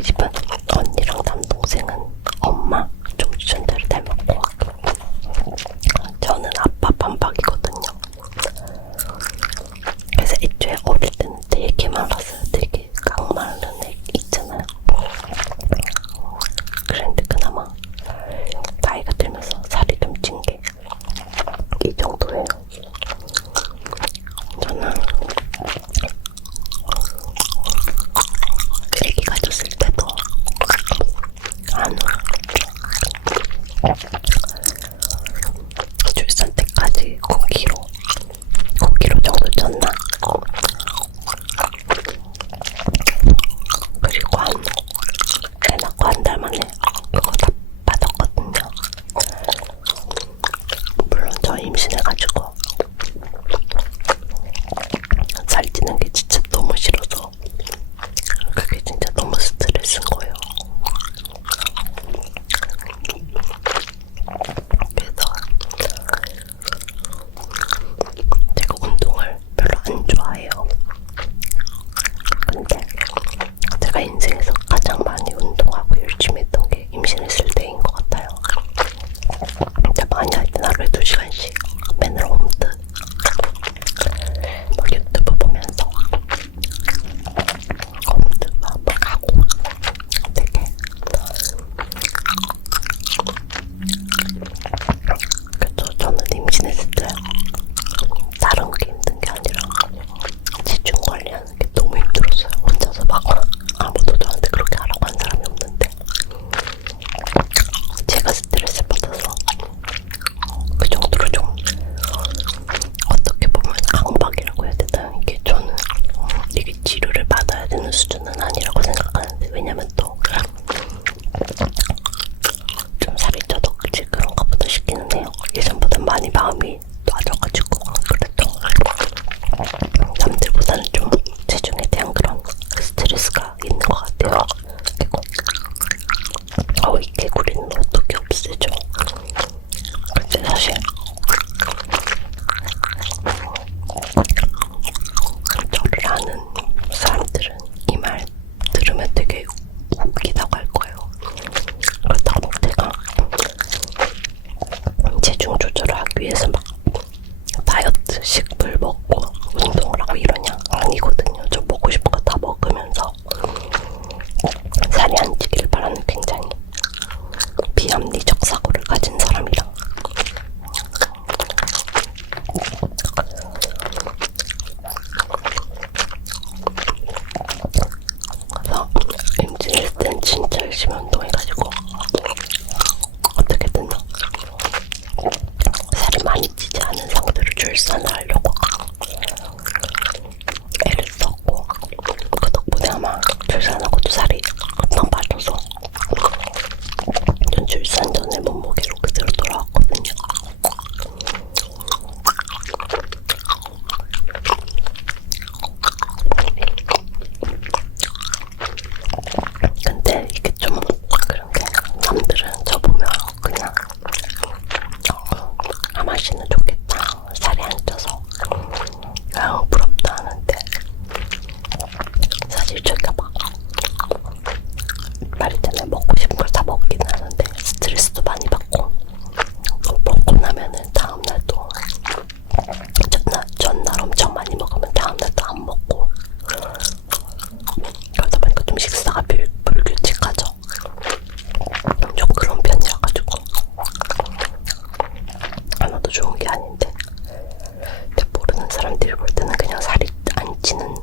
типа. 毫米 볼 때는 그냥 살이 안 찌는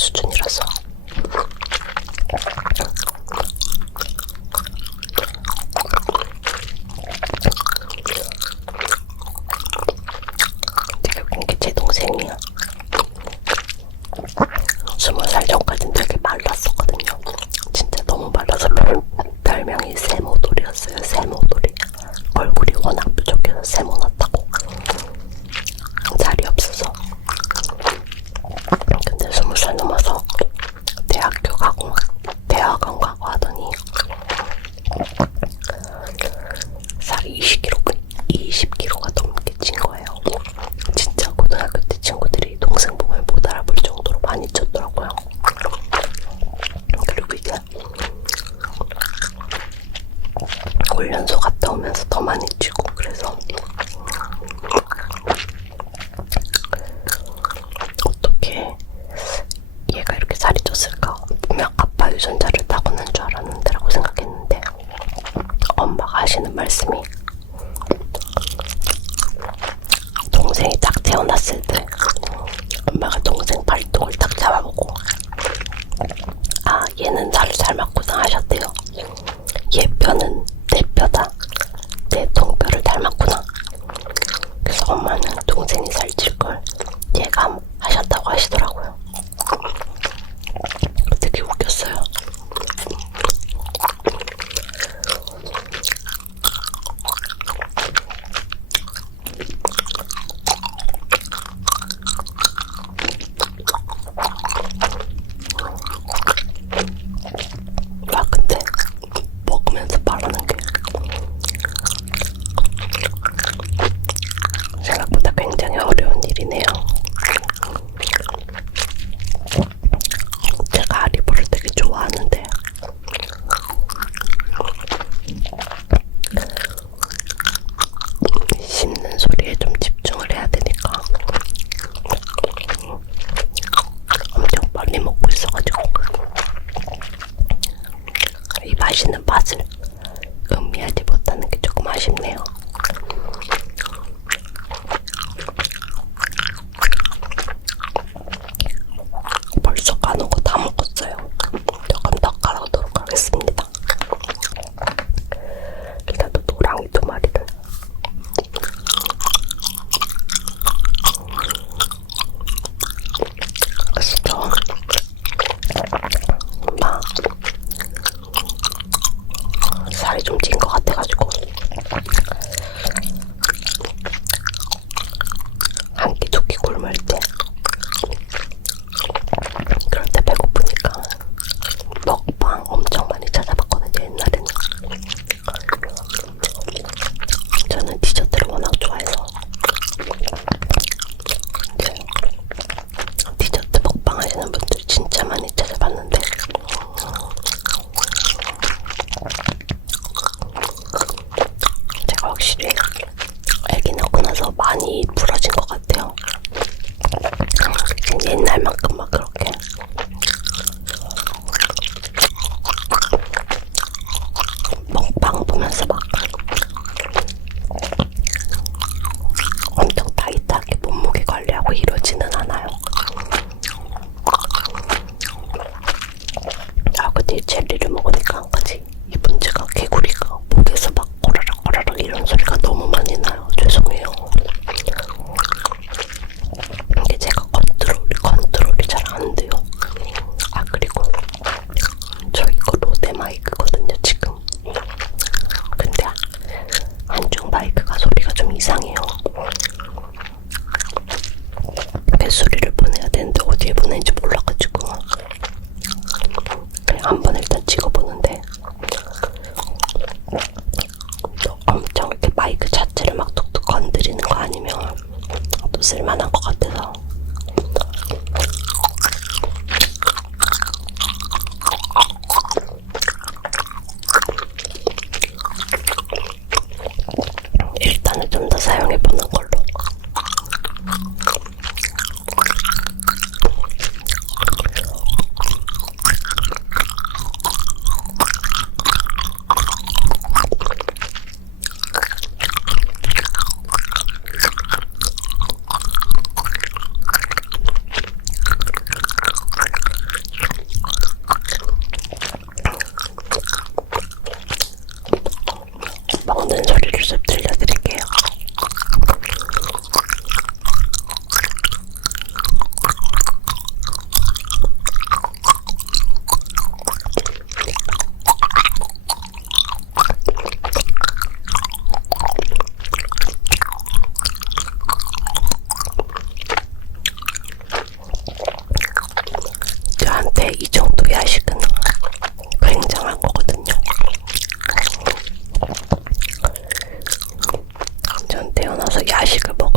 수준이라서. 야식을 먹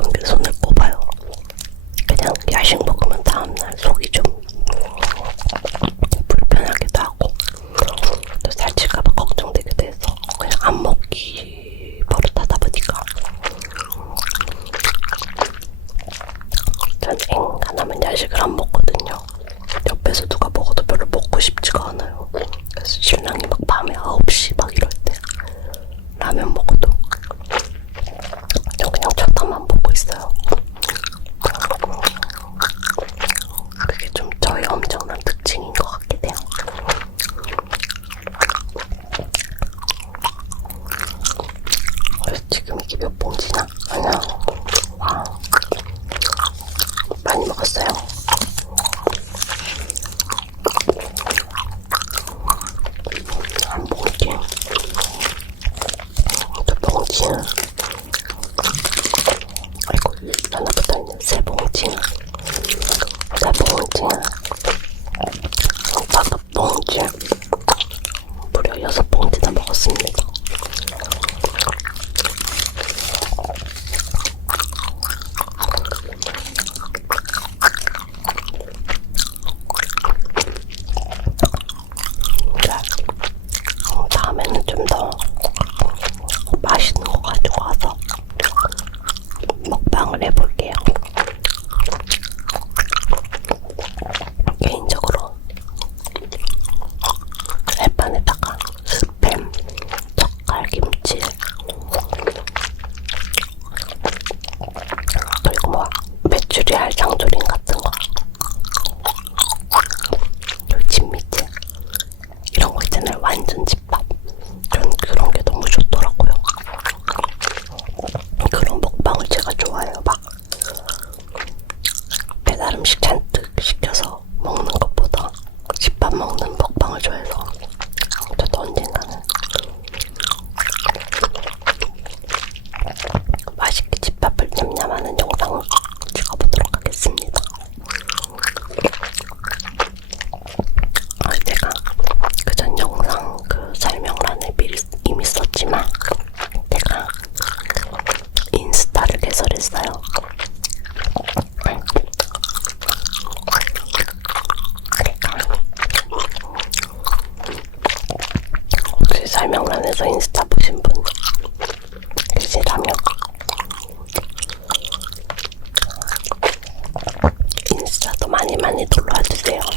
Psst. 많이 많이 놀러와 주세요.